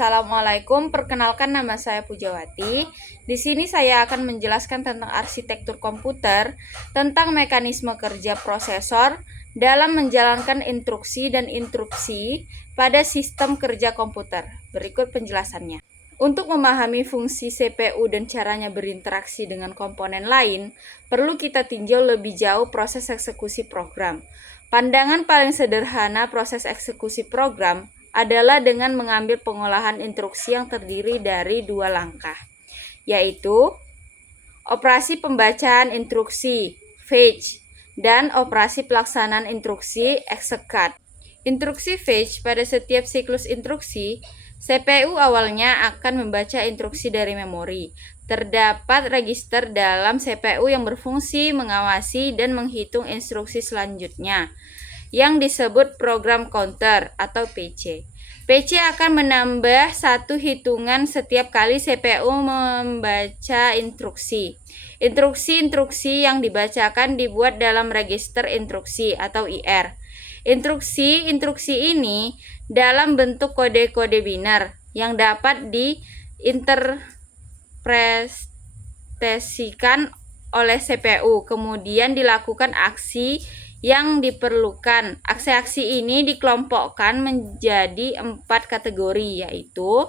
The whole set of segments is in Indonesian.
Assalamualaikum, perkenalkan nama saya Pujawati. Di sini saya akan menjelaskan tentang arsitektur komputer, tentang mekanisme kerja prosesor dalam menjalankan instruksi dan interupsi pada sistem kerja komputer. Berikut penjelasannya. Untuk memahami fungsi CPU dan caranya berinteraksi dengan komponen lain, perlu kita tinjau lebih jauh proses eksekusi program. Pandangan paling sederhana proses eksekusi program adalah dengan mengambil pengolahan instruksi yang terdiri dari dua langkah, yaitu operasi pembacaan instruksi fetch dan operasi pelaksanaan instruksi execute. Instruksi fetch pada setiap siklus instruksi, CPU awalnya akan membaca instruksi dari memori. Terdapat register dalam CPU yang berfungsi mengawasi dan menghitung instruksi selanjutnya, yang disebut program counter atau PC. PC akan menambah satu hitungan setiap kali CPU membaca instruksi. Instruksi-instruksi yang dibacakan dibuat dalam register instruksi atau IR. Instruksi-instruksi ini dalam bentuk kode-kode biner yang dapat diinterpretasikan oleh CPU. Kemudian dilakukan aksi yang diperlukan. Aksi-aksi ini dikelompokkan menjadi 4 kategori, yaitu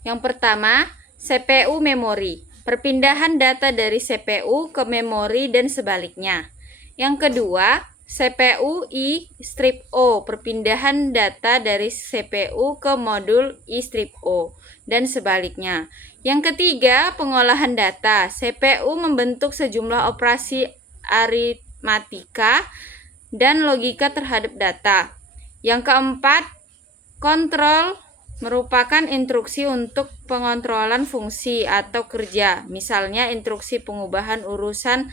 yang pertama, CPU memori, perpindahan data dari CPU ke memori dan sebaliknya. Yang kedua, CPU I-O, perpindahan data dari CPU ke modul I-O dan sebaliknya. Yang ketiga, pengolahan data. CPU membentuk sejumlah operasi aritmatika dan logika terhadap data. Yang keempat, kontrol merupakan instruksi untuk pengontrolan fungsi atau kerja, misalnya instruksi pengubahan urusan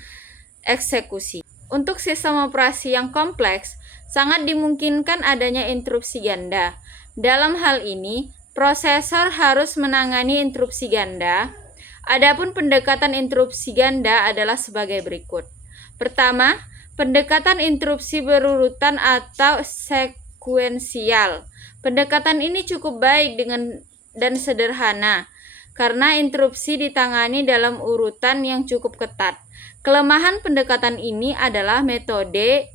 eksekusi. Untuk sistem operasi yang kompleks, sangat dimungkinkan adanya interupsi ganda. Dalam hal ini, prosesor harus menangani interupsi ganda. Adapun pendekatan interupsi ganda adalah sebagai berikut. Pertama, pendekatan interupsi berurutan atau sekuensial. Pendekatan ini cukup baik dan sederhana karena interupsi ditangani dalam urutan yang cukup ketat. Kelemahan pendekatan ini adalah metode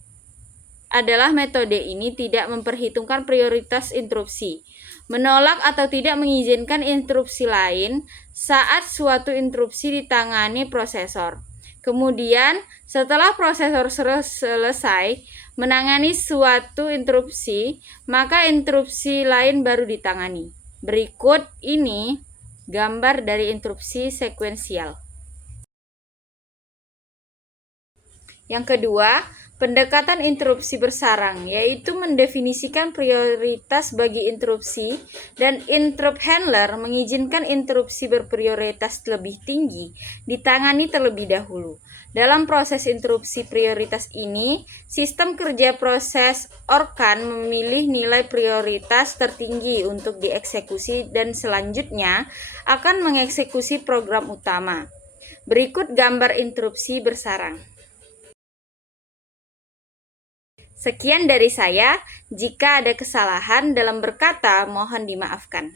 ini tidak memperhitungkan prioritas interupsi, menolak atau tidak mengizinkan interupsi lain saat suatu interupsi ditangani prosesor. Kemudian, setelah prosesor selesai menangani suatu interupsi, maka interupsi lain baru ditangani. Berikut ini gambar dari interupsi sekuensial. Yang kedua, pendekatan interupsi bersarang, yaitu mendefinisikan prioritas bagi interupsi dan interrupt handler mengizinkan interupsi berprioritas lebih tinggi ditangani terlebih dahulu. Dalam proses interupsi prioritas ini, sistem kerja proses ORCAN memilih nilai prioritas tertinggi untuk dieksekusi dan selanjutnya akan mengeksekusi program utama. Berikut gambar interupsi bersarang. Sekian dari saya. Jika ada kesalahan dalam berkata, mohon dimaafkan.